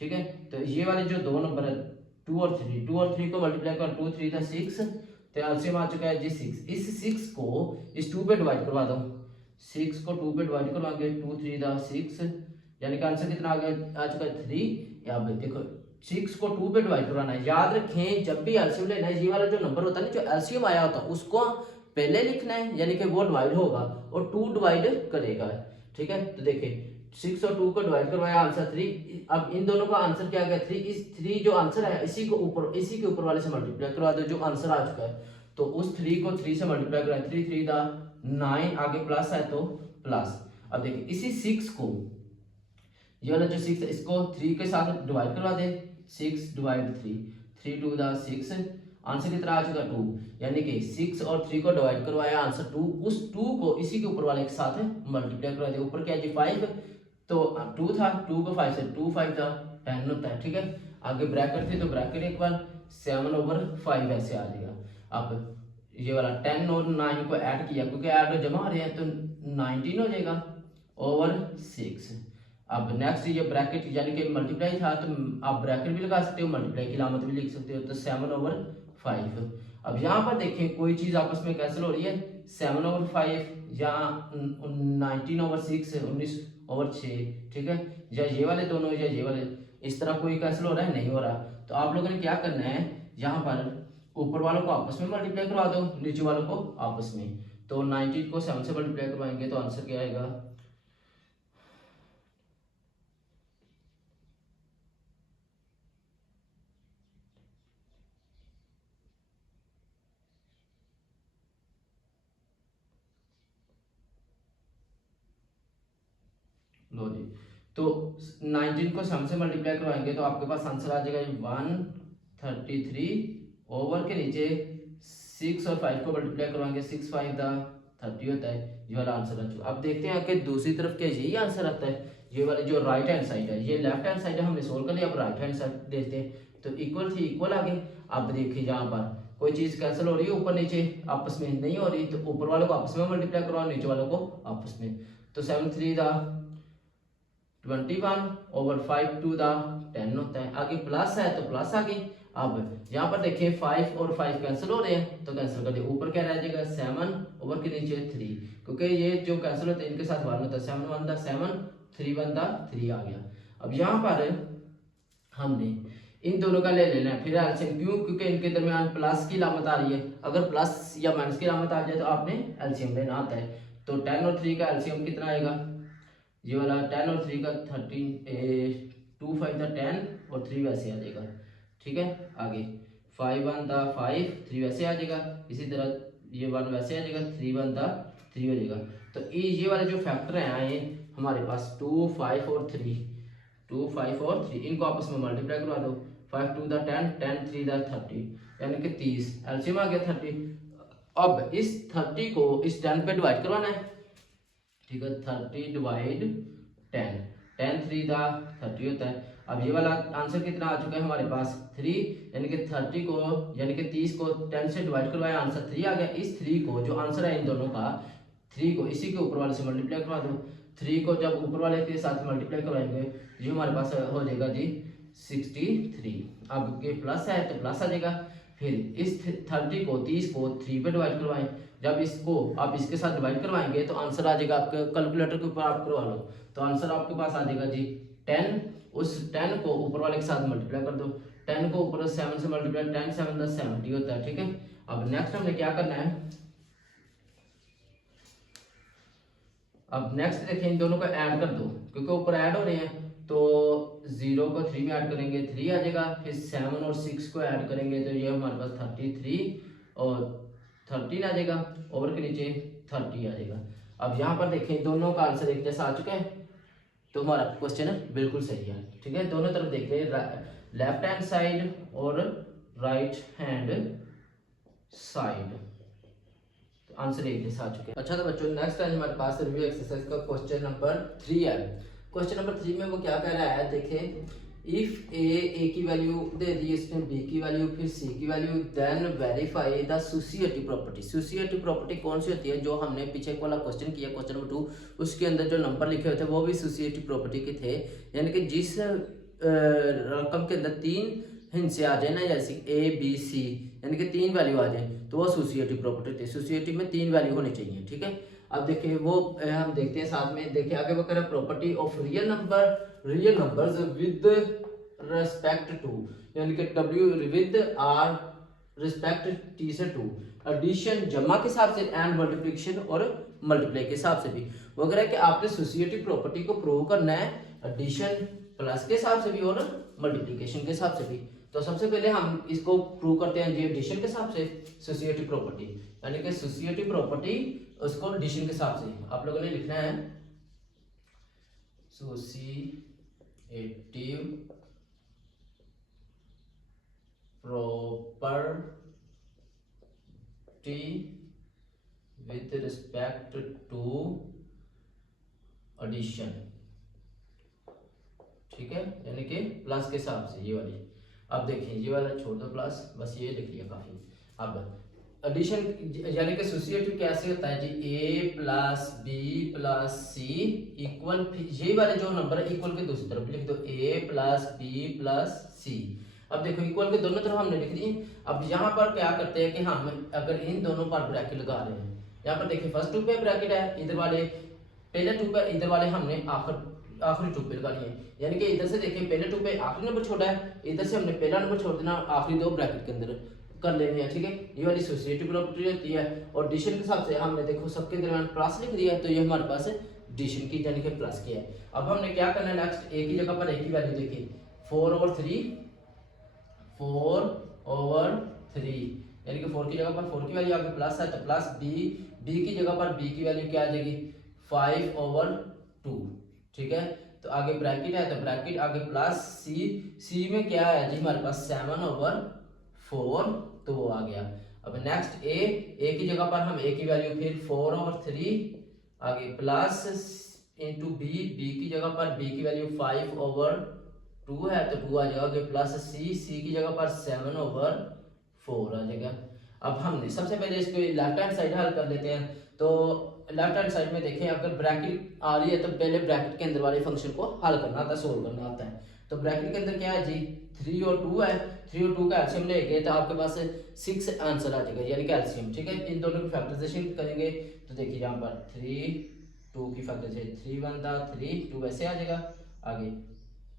ठीक है। तो ये वाले जो दो नंबर है 2 और 3 को मल्टीप्लाई कर, 2 3 था 6, तो एलसीएम आ चुका है जी 6। इस 6 को इस 2 पे डिवाइड करवा दो, 6 को 2 पे डिवाइड करवाओगे 2 3 था 6, यानी कि आंसर कितना आ गया, आ चुका है 3। यहाँ पे देखो 6 को 2 पे डिवाइड करवाना है। याद रखें जब भी एलसीएम लेना है, ये वाला जो नंबर होता है ना, जो एलसीएम आया होता है उसको पहले लिखना है, यानी कि वो डिवाइड होगा और 2 डिवाइड करेगा, ठीक है। तो देखिए 6 और 2 को डिवाइड करवाया आंसर 3। अब इन दोनों का आंसर क्या गया 3। इस 3 जो आंसर है इसी के ऊपर वाले से मल्टीप्लाई करवा दो जो आंसर आ चुका है। तो उस 3 को 3 से मल्टीप्लाई कराएं, 3 3 था 9, आगे प्लस है तो प्लस। अब देखिए इसी 6 को, ये वाला जो 6 है इसको 3 के साथ डिवाइड करवा दे, 6 डिवाइड 3, 3 2 था 6, आंसर कितना आ चुका 2, यानी कि 6 और 3 को डिवाइड करवाया आंसर 2, उस 2 को इसी के ऊपर वाले के साथ मल्टीप्लाई करवा दे। ऊपर क्या है जी 5, तो 2 था, 2 को 5 से 2 5 था 10 होता है, ठीक है। आगे ब्रैकेट थी तो ब्रैकेट एक बार 7/5 ऐसे आ जाएगा। अब ये वाला 10 और 9 को ऐड किया, क्योंकि ऐड जमा आ रहे हैं तो 19 हो जाएगा ओवर 6। अब नेक्स्ट ये ब्रैकेट यानी कि मल्टीप्लाई था, तो आप ब्रैकेट भी लगा सकते हो, मल्टीप्लाई की लामत भी लिख सकते हो, तो 7/5। अब यहाँ पर देखें कोई चीज़ आपस में कैंसिल हो रही है, 7/5 या 19/6, 19/6, ठीक है, या ये वाले दोनों या ये वाले, इस तरह कोई कैंसिल हो रहा है, नहीं हो रहा। तो आप लोगों ने क्या करना है, यहाँ पर ऊपर वालों को आपस में मल्टीप्लाई करवा दो, नीचे वालों को आपस में। तो 19 को 7 से मल्टीप्लाई करवाएंगे तो आंसर क्या आएगा, लो जी। तो 19 को 7 से मल्टीप्लाई करवाएंगे तो आपके पास आंसर आ जाएगा 133 ओवर के नीचे 6 और 5 को मल्टीप्लाई करवाएंगे, 6 5 30 होता है, ये वाला आंसर आ चुका। अब देखते हैं कि दूसरी तरफ क्या यही आंसर आता है, ये वाला जो राइट हैंड साइड है, ये लेफ्ट हैंड साइड है हमने सोल्व कर लिया, अब राइट हैंड साइड देखते हैं। तो इक्वल थी इक्वल आ गए। अब देखिए यहाँ पर कोई चीज कैंसिल हो रही है, ऊपर नीचे आपस में नहीं हो रही, तो ऊपर वालों को आपस में मल्टीप्लाई करवाओ, नीचे वालों को आपस में। तो 7 3 21/5 टू द 10 होता है। आगे प्लस है तो प्लस आगे। अब यहाँ पर देखिए 5 और 5 कैंसिल हो रहे हैं, तो कैंसिल कर दिए, ऊपर क्या रह जाएगा 7 ओवर के नीचे 3, क्योंकि ये जो कैंसिल होते हैं इनके साथ 1 होता है, 7 1 7 3 1 3 आ गया। अब यहाँ पर हमने इन दोनों का ले लेना है फिर एलसीएम, क्यों, क्योंकि इनके दरमियान प्लस की लामत आ रही है, अगर प्लस या माइनस की लामत आ जाए तो आपने एलसीएम लेना आता है। तो 10 और 3 का एलसीएम कितना आएगा, ये वाला 10 और 3 का 13, 2 5 10 और 3 वैसे आ जाएगा, ठीक है। आगे 5 1 5 3 वैसे आ जाएगा, इसी तरह ये 1 वैसे आ जाएगा, 3 1 3 हो जाएगा। तो ये वाले जो फैक्टर हैं आए हमारे पास 2 5 और 3, 2 5 और 3, इनको आपस में मल्टीप्लाई करवा दो, 5 2 10 10 3 30, यानी कि 30, एलसीएम आ गया 30। अब इस 30 को इस 10 पे डिवाइड करवाना है, ठीक है, 30 डिवाइड 10, 10 3 30 होता है। अब ये वाला आंसर कितना आ चुका है हमारे पास 3, यानी कि 30 को यानी कि 30 को 10 से डिवाइड करवाया, आंसर 3 आ गया। इस 3 को जो आंसर है इन दोनों का, 3 को इसी के ऊपर वाले से मल्टीप्लाई करवा दो, 3 को जब ऊपर वाले के साथ मल्टीप्लाई करवाएंगे ये हमारे पास हो जाएगा जी 63। अब ये प्लस है तो प्लस आ जाएगा। फिर इस 30 को 30 को 3 पे डिवाइड करवाएं, जब इसको आप इसके साथ डिवाइड करवाएंगे तो आंसर आ जाएगा आपके कैलकुलेटर के ऊपर आप करवा लो, तो आंसर आपके पास आ जाएगा जी 10। उस 10 को ऊपर वाले के साथ मल्टीप्लाई कर दो, 10 को ऊपर 7 से मल्टीप्लाई, 10 7 70 होता है, ठीक है। अब नेक्स्ट हमने क्या करना है, अब नेक्स्ट देखिए इन दोनों को ऐड कर दो, क्योंकि ऊपर ऐड हो रहे हैं, तो 0 को 3 में ऐड करेंगे 3 आ जाएगा, फिर 7 और 6 को ऐड करेंगे तो ये हमारे पास 33 और 13 आ जाएगा, ओवर के नीचे 30 आ जाएगा। अब यहाँ पर देखें दोनों का आंसर एक जैसा आ चुका है, तो हमारा क्वेश्चन बिल्कुल सही है, ठीक है। दोनों तरफ देख रहे हैं, लेफ्ट हैंड साइड और राइट हैंड साइड, आंसर एक जैसा आ चुके हैं। अच्छा तो बच्चों नेक्स्ट है हमारे पास रिव्यू एक्सरसाइज का क्वेश्चन नंबर 3 है। क्वेश्चन नंबर 3 में वो क्या कह रहा है, देखें इफ ए की वैल्यू दे दी इसने, बी की वैल्यू, फिर सी की value, then verify the associative property. Associative property कौन सी होती है, जो हमने पीछे वाला क्वेश्चन किया क्वेश्चन नंबर 2, उसके अंदर जो नंबर लिखे हुए थे वो भी सुसिएटिव प्रॉपर्टी के थे, यानी कि जिस रकम के अंदर 3 हिस्से आ जाए ना, जैसे ए बी सी, यानी कि 3 वैल्यू आ जाए तो वो एसोसिएटिव प्रॉपर्टी थी, एसोसिएटिव में 3 वैल्यू होनी चाहिए, ठीक है। अब देखिए वो हम देखते हैं साथ में, देखिए आगे वो कह रहा है property of real numbers with respect to, यानी कि डब्ल्यू विद आर रिस्पेक्ट टी से टू, एडिशन जमा के हिसाब से एंड मल्टीप्लिकेशन और मल्टीप्लाई के हिसाब से भी। वो कह रहा है कि आपने एसोसिएटिव प्रॉपर्टी को प्रूव करना है एडिशन प्लस के हिसाब से भी और मल्टीप्लिकेशन के हिसाब से भी। तो सबसे पहले हम इसको प्रूव करते हैं जी एडिशन के हिसाब से, एसोसिएटिव प्रॉपर्टी, यानी कि एसोसिएटिव प्रॉपर्टी उसको एडिशन के हिसाब से आप लोगों ने लिखना है, associative property with respect to addition, ठीक है, यानी कि प्लस के हिसाब से ये वाली। अब देखिए ये वाला छोड़ दो प्लस, बस ये लिख लिया काफ़ी। अब एडिशन यानी कि एसोसिएटिव कैसे होता है जी, ए plus B plus C equal, ये वाले जो नंबर है इक्वल के दूसरी तरफ लिख दो, ए प्लस बी प्लस सी। अब देखो इक्वल के दोनों तरफ हमने लिख दिए। अब यहाँ पर क्या करते हैं कि हम अगर इन दोनों पर ब्रैकेट लगा रहे हैं, यहाँ पर देखिए फर्स्ट टू पे ब्रैकेट है, इधर वाले पहले टू पे, इधर वाले हमने आखिरी टू पे लगानी है, यानी कि इधर से देखिए पहले टू पे आखिरी नंबर छोड़ा है, इधर से हमने पहला नंबर छोड़ देना, आखिरी दो ब्रैकेट के अंदर कर लेने हैं। ठीक है, ये वाली एसोसिएटिव प्रॉपर्टी होती है। और एडिशन के हिसाब से हमने देखो सबके दरमियान प्लस लिख दिया है, तो ये हमारे पास एडिशन की यानी कि प्लस की है। अब हमने क्या करना है नेक्स्ट, एक ही जगह पर एक ही वैल्यू देखिए 4/3, 4/3 यानी कि 4 की जगह पर 4 की वैल्यू आगे प्लस है, तो प्लस बी की जगह पर बी की वैल्यू क्या आ जाएगी 5/2। ठीक है, तो आगे ब्रैकेट है तो ब्रैकेट आगे प्लस सी में क्या है जी हमारे पास 7/4, तो वो आ गया। अब नेक्स्ट ए की जगह पर हम ए की वैल्यू फिर 4/3 आगे प्लस इंटू बी की जगह पर बी की वैल्यू 5/2 है, तो 2 आ जाएगा आगे प्लस सी की जगह पर 7/4 आ जाएगा। अब हमने सबसे पहले इसको लेफ्ट हैंड साइड हल कर लेते हैं। तो लेफ्ट हैंड साइड में देखें अगर ब्रैकेट आ रही है तो पहले ब्रैकेट के अंदर वाले फंक्शन को हल करना आता है, सोल्व करना आता है। तो ब्रैकेट के अंदर क्या है जी 3 और 2 है, 3 और 2 का एलसीएम लेंगे तो आपके पास 6 आंसर आ जाएगा यानी कि एलसीएम। ठीक है, इन दोनों की फैक्टराइजेशन करेंगे तो देखिए यहाँ पर 3 2 की फैक्टराइजेशन 3 बनता 3 2 वैसे आ जाएगा, आगे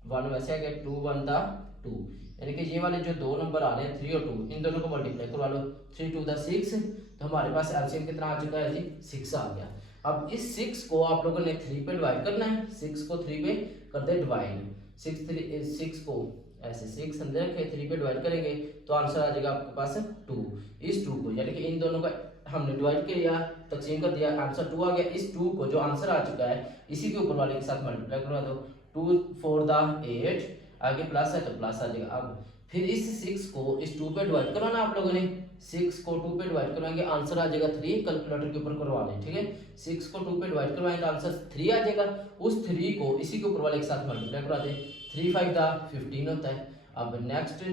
1 वैसे आ गया 2 बनता 2, यानी कि ये वाले जो दो नंबर आ रहे हैं 3 और 2 इन दोनों को मल्टीप्लाई करवा लो, 3 2 6, तो हमारे पास एलसीएम कितना आ चुका है जी 6 आ गया। अब इस 6 को आप लोगों ने 3 पे डिवाइड करना है, 6 को 3 पे करते हैं डिवाइड, 6 को ऐसे 6 अंदर रखे 3 पे डिवाइड करेंगे तो आंसर आ जाएगा आपके पास 2। इस 2 को यानी कि इन दोनों का हमने डिवाइड किया तकसीम कर दिया, आंसर 2 आ गया। इस 2 को जो आंसर आ चुका है इसी के ऊपर वाले के साथ मल्टीप्लाई करवा दो, 2 4 8 आगे प्लस है तो प्लस आ जाएगा। अब फिर इस 6 को इस 2 पे डिवाइड करवाना आप लोगों ने, 6 को 2 पे डिवाइड करवाएंगे आंसर आ जाएगा 3, कैलकुलेटर के ऊपर करवा लें। ठीक है, 6 को 2 पे डिवाइड करवाएंगे आंसर 3 आ जाएगा, उस 3 को इसी के ऊपर वाले के साथ मल्टीप्लाई करवा दें, 3 5 15 होता है। अब नेक्स्ट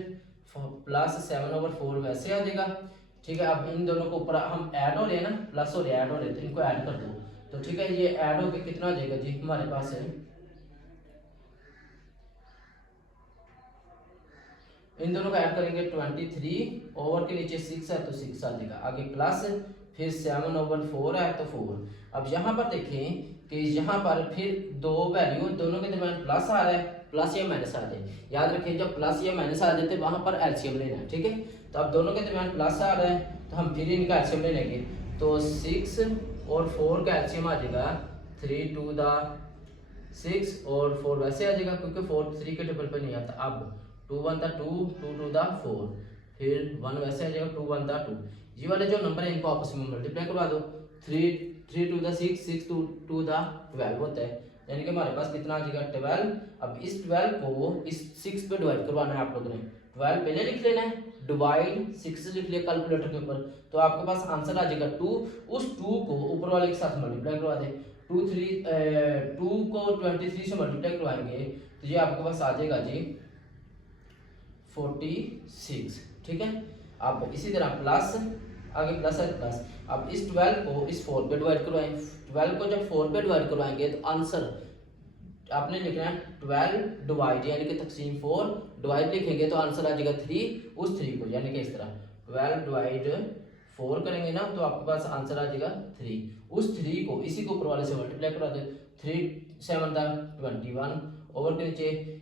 प्लस 7/4 वैसे आ जाएगा। ठीक है, अब इन दोनों को ऊपर हम ऐड हो रहे हैं ना, प्लस हो रहे ऐड हो रहे, तो इनको ऐड कर दो, तो ठीक है ये ऐड होकर कितना आ जाएगा जी हमारे पास है, इन दोनों को ऐड करेंगे 23 ओवर के नीचे 6 है तो 6 आ जाएगा, आगे प्लस फिर 7/4 है तो 4। अब यहाँ पर देखें कि यहाँ पर फिर दो वैल्यू दोनों के दरमियान प्लस आ रहा है, प्लस या माइनस आ जाए, याद रखें जब प्लस या माइनस आ जाते वहाँ पर एलसीएम लेना है। ठीक है, तो अब दोनों के दरमियान प्लस आ रहा है तो हम फिर इनका एलसीएम ले लेंगे, तो 6 और 4 का एलसीएम आ जाएगा 3 2 6 और 4 वैसे आ जाएगा क्योंकि 4 3 के टेबल पर नहीं आता। अब 2 1 2 2 2 4 फिर 1 वैसे आ जाएगा 2 1 2, ये वाले जो नंबर है इनको आपस में मल्टीप्लाई करवा दो, 3 3 2 6 6 2 2 12 होता है, यानी कि हमारे पास कितना आ जाएगा 12। अब इस 12 को इस 6 पे डिवाइड करवाना है आप लोगों ने, 12 पहले लिख लेना है, डिवाइड 6 से लिख लिया कैलकुलेटर के ऊपर, तो आपके पास आंसर आ जाएगा 2, उस 2 को ऊपर वाले के साथ मल्टीप्लाई करवा दे, 2 को 23 से मल्टीप्लाई करवाएंगे तो ये आपके पास आ जाएगा जी 46। ठीक है, अब इसी तरह प्लस आगे प्लस है प्लस, अब इस 12 को इस 4 पे डिवाइड करवाएंगे, 12 को जब 4 पे डिवाइड करवाएंगे तो आंसर आपने लिखना है 12 डिवाइड यानी कि तकसीम 4 डिवाइड लिखेंगे तो आंसर आ जाएगा 3, उस 3 को यानी कि इस तरह 12 डिवाइड 4 करेंगे ना तो आपके पास आंसर आ जाएगा 3, उस 3 को इसी को ऊपर वाले से मल्टीप्लाई करा दे, 3 7 21 ओवर के नीचे,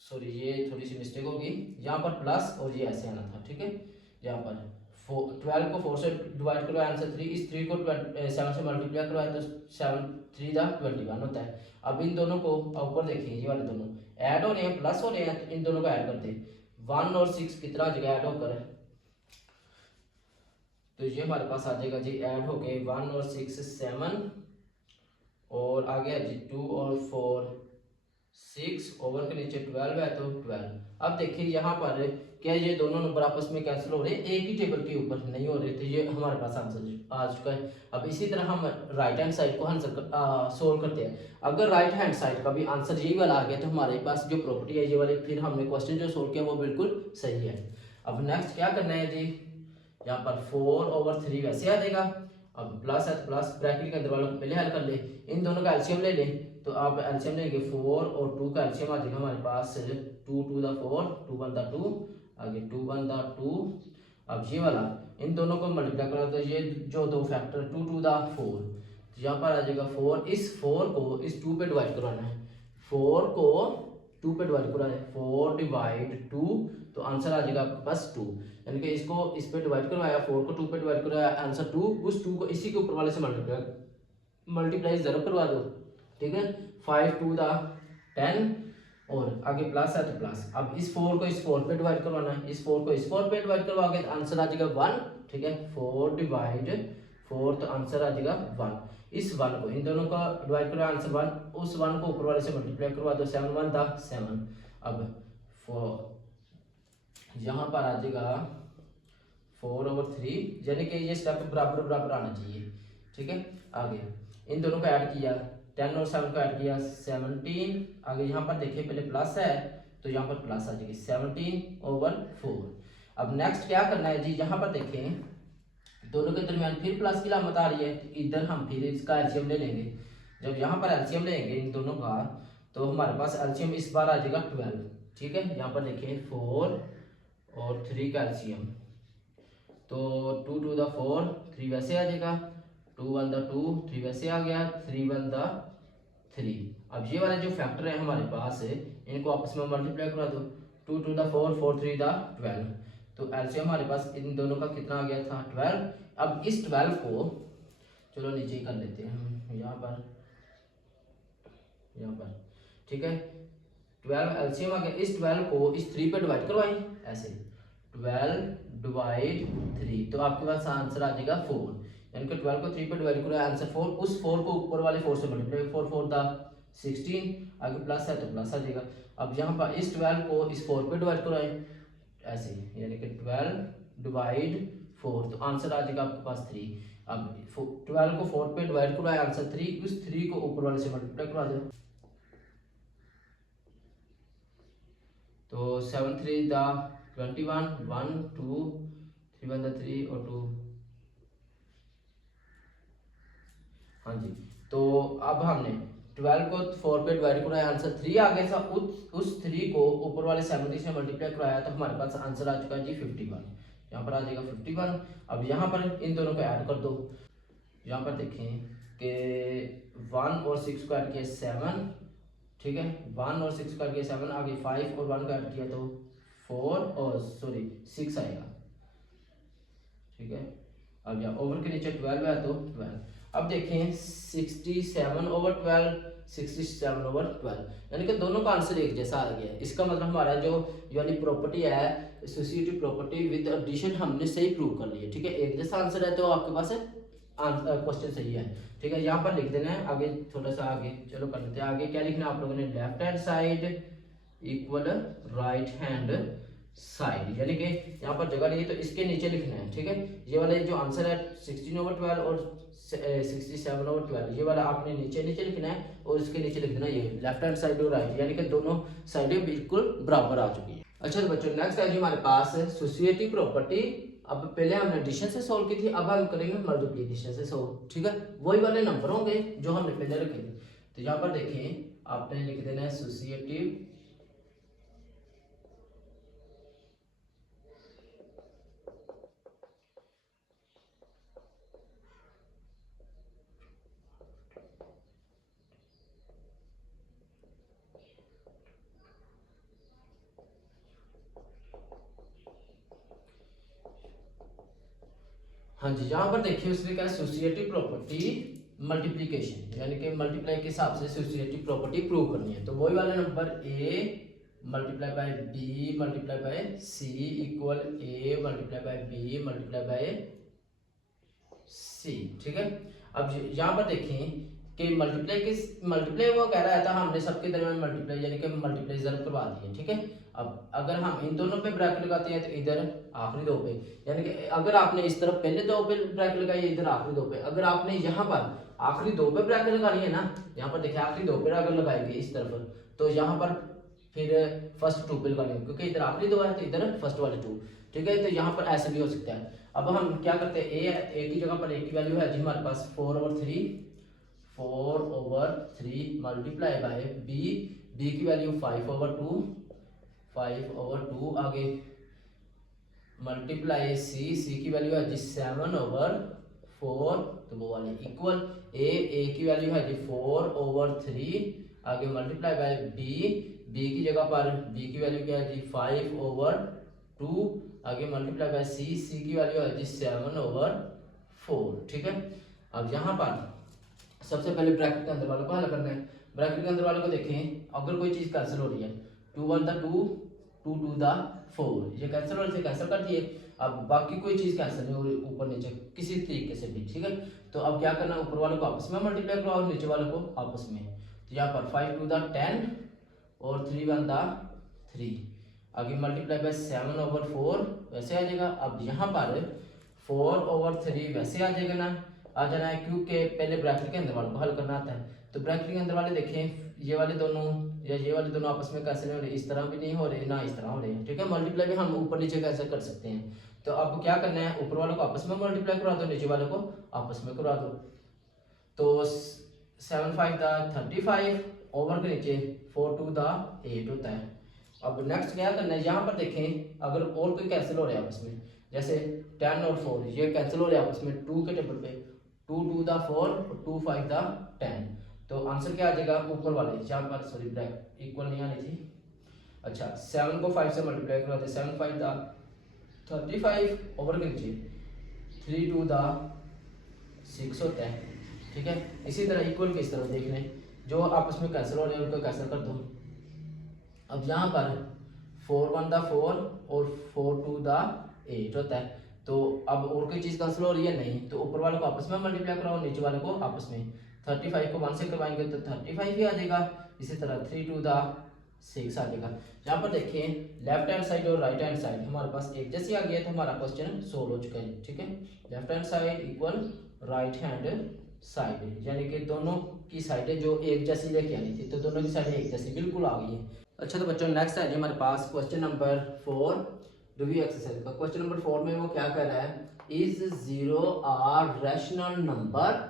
सॉरी ये थोड़ी सी मिस्टेक होगी, यहाँ पर प्लस और ये ऐसे आना था। ठीक है, यहाँ पर 12 को 4 से डिवाइड करवाया आंसर 3, इस 3 को 7 से मल्टीप्लाई करवाया तो 7 3 21 होता है। अब इन दोनों को ऊपर देखिए ये वाले दोनों ऐड हो रहे हैं प्लस हो रहे हैं तो इन दोनों को ऐड करते हैं, 1 और 6 कितना जगह ऐड होकर है तो ये हमारे पास आ जाएगा जी ऐड हो गए 1 और 6 7 और आ गया जी 2 और 4 6 के नीचे 12 है तो 12। अब देखिए यहाँ पर क्या ये दोनों नंबर आपस में कैंसिल हो रहे हैं, एक ही टेबल के ऊपर नहीं हो रहे, तो ये हमारे पास आंसर आ चुका है। अब इसी तरह हम राइट हैंड साइड को आंसर सोल्व करते हैं। अगर राइट हैंड साइड का भी आंसर यही वाला आ गया तो हमारे पास जो प्रॉपर्टी है ये वाली, फिर हमने क्वेश्चन जो सोल्व किया वो बिल्कुल सही है। अब नेक्स्ट क्या करना है जी, यहाँ पर 4/3 वैसे आ जाएगा। अब प्लस है तो प्लस, ब्रैकेट के अंदर वालों को पहले हल कर ले, इन दोनों का एलसीएम ले लें। तो आप एलसीएम लेंगे 4 और 2 का एलसीएम आ जाएगा हमारे पास 2 2 द 4, 2 1 द 2, आगे 2 1 द 2। अब ये वाला इन दोनों को मल्टीप्लाई करो तो ये जो दो फैक्टर 2 2 द 4, तो यहाँ पर आ जाएगा 4। इस 4 को इस 2 पे डिवाइड करवाना है, 4 को 2 पे डिवाइड करा है, 4 डिवाइड 2, तो आंसर आ जाएगा आपके पास 2। यानी कि इसको इस पे डिवाइड करवाया, 4 को 2 पे डिवाइड करवाया, आंसर 2। उस 2 को इसी के ऊपर वाले से मल्टीप्लाई जरूर करवा दो, ठीक है। 5 2 द 10 और आगे प्लस है तो प्लस। अब इस 4 को इस 4 पे डिवाइड करवाना है, इस 4 को इस 4 पे डिवाइड करवाओगे तो आंसर आ जाएगा 1, ठीक है। 4 डिवाइड 4 तो आंसर आ जाएगा 1। इस 1 को इन दोनों का डिवाइड करो आंसर 1, उस 1 को ऊपर वाले से मल्टीप्लाई करवा दो, 7 1 था 7। अब 4 यहाँ पर आ जाएगा 4/3, यानी कि ये स्टेप बराबर बराबर आना चाहिए, ठीक है। आगे इन दोनों को ऐड किया, 10 और 7 को ऐड किया 17। आगे यहाँ पर देखिए पहले प्लस है तो यहाँ पर प्लस आ जाएगी 17/4। अब नेक्स्ट क्या करना है जी, यहाँ पर देखें दोनों के दरमियान फिर प्लस की लामत आ रही है, तो इधर हम फिर इसका एलसीएम ले लेंगे। जब यहाँ पर एलसीएम लेंगे इन दोनों का तो हमारे पास एलसीएम इस बार आ जाएगा 12, ठीक है। यहाँ पर देखिए 4 और 3 का एलसीएम, तो 2 2 द 4, 3 वैसे आ जाएगा, 2 1 द 2, 3 वैसे आ गया, 3 1 द 3। अब ये वाले जो फैक्टर है हमारे पास है इनको आपस में मल्टीप्लाई करा दो, 2 2 द 4, 4 3 द 12, तो एलसीएम हमारे पास इन दोनों का कितना आ गया था 12। अब इस 12 को चलो नीचे ही कर लेते हैं हम, यहाँ पर ठीक है। 12 एलसीएम आ गया, इस 12 को इस 3 पे डिवाइड करवाएं ऐसे, 12 डिवाइड 3, तो आपके पास आंसर आ जाएगा 4। यानी कि 12 को 3 पे डिवाइड करो आंसर 4, उस 4 को ऊपर वाले 4 से मल्टीप्लाई, 4 4 द 16, आगे प्लस है तो प्लस आ जाएगा। अब यहाँ पर इस 12 को इस 4 पे डिवाइड कराएं ऐसे, यानी कि 12 डिवाइड 4, तो आंसर आ जाएगा आपके पास 3। अब 12 को 4 पे डिवाइड कराए आंसर 3, उस 3 को ऊपर वाले से मल्टीप्लाई करा दो, तो 7 3 द 21, 1 2 3 1 द 3 और 2, हाँ जी। तो अब हमने 12 को 4 पे डिवाइड कराया आंसर 3 आ गया था, उस 3 को ऊपर वाले 70 से मल्टीप्लाई कराया तो हमारे पास आंसर आ चुका है जी 51। यहाँ पर आ जाएगा 51। अब यहाँ पर इन दोनों को ऐड कर दो, यहाँ पर देखें कि 1 और 6 को ऐड किया 7, ठीक है। 1 और 6 को ऐड किया 7, आगे 5 और 1 को ऐड किया तो 4 और 6 आएगा, ठीक है। अब यहाँ ओवर के नीचे 12 है तो 12। अब देखें 67/12, 67/12, यानी कि दोनों का आंसर एक जैसा आ गया। इसका मतलब हमारा जो वाली प्रॉपर्टी है एसोसिएटिव प्रॉपर्टी विद एडिशन हमने सही प्रूव कर ली है, ठीक है। एक जैसा आंसर है तो आपके पास क्वेश्चन सही है, ठीक है। यहाँ पर लिख देना है, आगे थोड़ा सा आगे चलो कर लेते हैं। आगे क्या लिखना है आप लोगों ने, left hand side equal right hand side, यानी कि यहाँ पर जगह नहीं है तो इसके नीचे लिखना है, ठीक है। ये वाला जो आंसर है 16/12 और 67/12, ये वाला आपने नीचे नीचे लिखना है और इसके नीचे लिख देना ये लेफ्ट हैंड साइड और राइट, यानी कि दोनों साइडें बिल्कुल बराबर आ चुकी है। अच्छा तो बच्चों नेक्स्ट है जी हमारे पास एसोसिएटिव प्रॉपर्टी। अब पहले हमने एडिशन से सॉल्व की थी, अब हम करेंगे मल्टीप्लिकेशन से सॉल्व, ठीक है। वही वाले नंबर होंगे जो हमने पहले रखे थे। तो यहाँ पर देखें आपने लिख देना है एसोसिएटिव हाँ जी, यहाँ पर देखिए उसने क्या एसोसिएटिव प्रॉपर्टी मल्टीप्लिकेशन, यानी कि मल्टीप्लाई के हिसाब से एसोसिएटिव प्रॉपर्टी प्रूव करनी है। तो वही वाला number A multiply by B multiply by C equal A multiply by B multiply by C, ठीक है। अब यहाँ पर देखें कि मल्टीप्लाई वो कह रहा था, हमने सबके दरमियान मल्टीप्लाई यानी कि मल्टीप्लाई ज़रूर करवा दिए, ठीक है। अब अगर हम इन दोनों पे ब्रैकेट लगाते हैं तो इधर आखिरी दो पे, यानी कि अगर आपने इस तरफ पहले दो पे ब्रैकेट लगाई है, इधर आखिरी दो पे, अगर आपने यहाँ पर आखिरी दो पे ब्रैकेट लगानी है ना, यहाँ पर देखिए आखिरी दो पे अगर लगाएंगे इस तरफ, तो यहाँ पर फिर फर्स्ट टू पे लगानी है, क्योंकि इधर आखिरी दो है तो इधर फर्स्ट वाले टू, ठीक है। तो यहाँ पर ऐसे भी हो सकता है। अब हम क्या करते हैं, ए की जगह पर ए की वैल्यू है जी हमारे पास 4/3 मल्टीप्लाई बाय बी की वैल्यू 5/2 आगे मल्टीप्लाई सी की वैल्यू है जी 7/4, तो वो वाले इक्वल ए की वैल्यू है जी 4/3 आगे मल्टीप्लाई बाय बी की जगह पर बी की वैल्यू क्या है जी 5/2 आगे मल्टीप्लाई बाय सी की वैल्यू है जी 7/4, ठीक है। अब यहाँ पर सबसे पहले ब्रैकेट के अंदर वालों को हल करना है। ब्रैकेट के अंदर वालों को देखें, अगर कोई चीज कैंसिल हो रही है, 2 1 2 2 2 4, ये कैंसिल होने से कैंसिल कर दिए। अब बाकी कोई चीज कैंसिल नहीं हो रही ऊपर नीचे किसी तरीके से भी, ठीक है। तो अब क्या करना है, ऊपर वालों को आपस में मल्टीप्लाई करो और नीचे वालों को आपस में। तो यहाँ पर 5 2 10 और 3 1 3 आगे मल्टीप्लाई बाय 7/4 वैसे आ जाएगा। अब यहाँ पर 4/3 वैसे आ जाएगा ना, आ जाना है, क्योंकि पहले ब्रैकेट के अंदर वालों को हल करना आता है। तो ब्रैकेट के अंदर वाले देखें, ये वाले दोनों या ये वाले दोनों आपस में कैसे नहीं हो रहे, इस तरह भी नहीं हो रहे ना इस तरह हो रहे हैं, ठीक है। मल्टीप्लाई भी हम ऊपर नीचे कैसे कर सकते हैं। तो अब क्या करना है, ऊपर वालों को आपस में मल्टीप्लाई करवा दो, नीचे वालों को आपस में करवा दो। तो 7 5 35 ओवर के नीचे 4 2 8 होता है। अब नेक्स्ट क्या करना है, यहाँ पर देखें अगर और कोई कैंसिल हो रहा है आपस में, जैसे 10 और 4 ये कैंसिल हो रहे हैं आपस में 2 के टेबल पे, 2 2 4 और 2 5 10, तो आंसर क्या आ जाएगा, ऊपर वाले यहाँ पर सॉरी ब्रैकेट इक्वल नहीं आनी थी। अच्छा 7 को 5 से मल्टीप्लाई करवाते, 7 5 35 ओवर के नीचे 3 2 6 होता है, ठीक है। इसी तरह इक्वल के इस तरह देख लें, जो आपस में कैंसिल हो रहे हैं उनको कैंसिल कर दो। अब यहाँ पर 4 1 4 और 4 2 8 होता है। तो अब और कोई चीज़ कैंसिल हो रही है नहीं, तो ऊपर वाले को आपस में मल्टीप्लाई कराओ, नीचे वाले को आपस में। 35 को 1 से करवाएंगे तो 35 ही आ जाएगा। इसी तरह 3 2 6 आ जाएगा। यहाँ पर देखिए लेफ्ट हैंड साइड और राइट हैंड साइड हमारे पास एक जैसी आ गई है, तो हमारा क्वेश्चन सोल्व हो चुका है, ठीक है। Left hand side equal right hand side, यानी कि दोनों की साइडें जो एक जैसी लेके आनी थी, तो दोनों की साइडें एक जैसी बिल्कुल आ गई है। अच्छा तो बच्चों नेक्स्ट है हमारे पास क्वेश्चन नंबर 4 रिव्यू एक्सरसाइज का। क्वेश्चन नंबर 4 में वो क्या कर रहा है, is 0 are rational number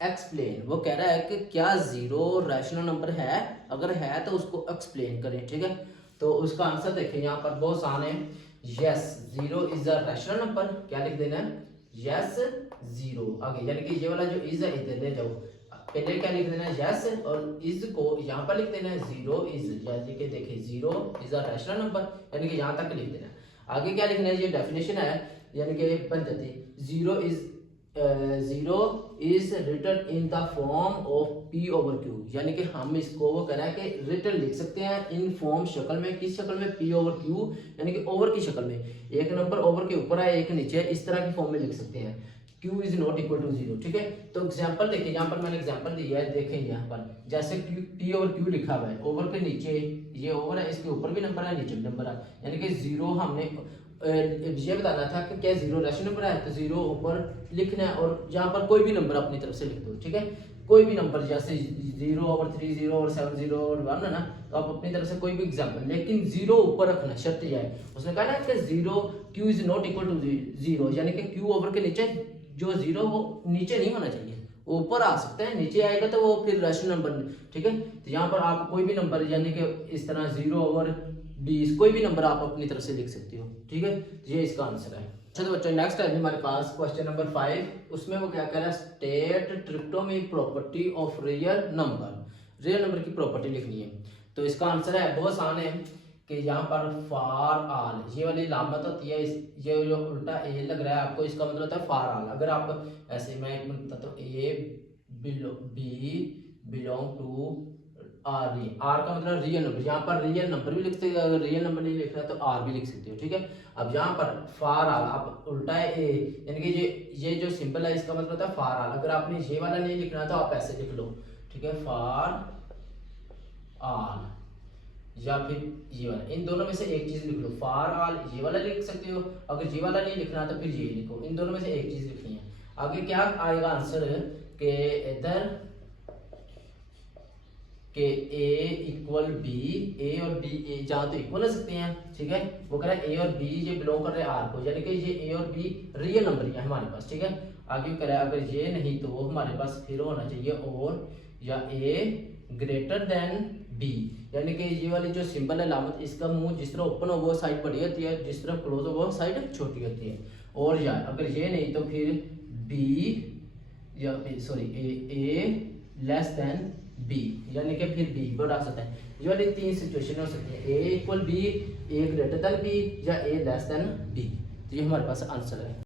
explain. वो कह रहा है कि क्या 0 रैशनल नंबर है, अगर है तो उसको एक्सप्लेन करें, ठीक है। तो उसका आंसर देखें यहाँ पर बहुत आसान है, yes 0 is a rational number. क्या लिख देना है, यस 0 आगे, यानी कि ये वाला जो इज है इधर ले जाओ, पहले क्या लिख देना है यस और इज को यहाँ पर लिख देना है 0 इज, यानी कि देखिए 0 इज अ रैशनल नंबर, यानी कि यहाँ तक लिख देना है। आगे क्या लिखना है, ये डेफिनेशन है, यानी कि बन जाती है 0 is written in the form of p over q, यानी कि हम इसको वो कह रहा है कि रिटन लिख सकते हैं इन फॉर्म शक्ल में, किस शक्ल में, p ओवर q, यानी कि ओवर की शक्ल में, एक नंबर ओवर के ऊपर है एक नीचे, इस तरह की फॉर्म में लिख सकते हैं। q is not equal to 0, ठीक है। तो एग्जांपल देखिए, यहाँ पर मैंने एग्जांपल दिया है, देखें यहाँ पर जैसे p ओवर q लिखा हुआ है, ओवर के नीचे ये ओवर है, इसके ऊपर भी नंबर है नीचे भी नंबर है, यानी कि 0 हमने ये बताना था कि क्या 0 रैशनल नंबर है, तो 0 ऊपर लिखना है और यहाँ पर कोई भी नंबर अपनी तरफ से लिख दो, ठीक है। कोई भी नंबर जैसे 0/3 0/7 0/1 है ना, तो आप अपनी तरफ से कोई भी एग्जांपल, लेकिन 0 ऊपर रखना शर्त यह है, उसने कहा ना कि 0 q is not equal to 0, यानी कि q ओवर के नीचे जो 0 वो नीचे नहीं होना चाहिए, ऊपर आ सकते हैं, नीचे आएगा तो वो फिर रैशनल नंबर, ठीक है। तो यहाँ पर आप कोई भी नंबर यानी कि इस तरह 0/20 कोई भी नंबर आप अपनी तरफ से लिख सकते हो, ठीक है। तो ये इसका आंसर है। अच्छा तो बच्चों नेक्स्ट है हमारे पास क्वेश्चन नंबर 5, उसमें वो क्या कह रहा है, state trichotomy property of real number. Real number की प्रॉपर्टी लिखनी है। तो इसका आंसर है बहुत आसान है कि यहाँ पर फॉर ऑल, ये वाली लामत होती है, ये जो उल्टा ए लग रहा है आपको, इसका मतलब होता है फॉर ऑल। अगर आप ऐसे मैं एक मिनट बताता हूँ, a B belong to R नहीं, आर का मतलब रियल नंबर, यहाँ पर रियल नंबर भी लिख सकते हो, अगर रियल नंबर नहीं लिखना है तो आर भी लिख सकते हो, ठीक है। अब यहाँ पर फार आल आप उल्टा है ए, यानी कि ये जो सिंपल है इसका मतलब होता है फार आल। अगर आपने ये वाला नहीं लिखना है तो आप ऐसे लिख लो, ठीक है, फार आल या फिर ये वाला, इन दोनों में से एक चीज लिख लो। फार आल ये वाला लिख सकते हो, अगर ये वाला नहीं लिखना तो फिर ये लिखो, इन दोनों में से एक चीज लिखनी है। आगे क्या आएगा आंसर के इधर के ए इक्वल बी, ए और बी जहाँ तो इक्वल हो सकते हैं, ठीक है। वो कह रहा है ए और बी ये बिलोंग कर रहे हैं आर को, यानी कि ये ए और बी रियल नंबर है हमारे पास, ठीक है। आगे कह रहा है अगर ये नहीं तो वो हमारे पास फिर होना चाहिए और या ए ग्रेटर देन बी, यानी कि ये वाली जो सिंबल है लामत, इसका मुंह जिस तरह ओपन हो वो साइड बड़ी होती है, जिस तरह क्लोज हो वो साइड छोटी होती है। और या अगर ये नहीं तो फिर बी या सॉरी ए लेस देन बी, यानी कि फिर बी बढ़ा सकता है। ये वाली तीन सिचुएशन हो सकती है, A equal B, A greater than B या ए लेस देन बी। तो ये हमारे पास आंसर है।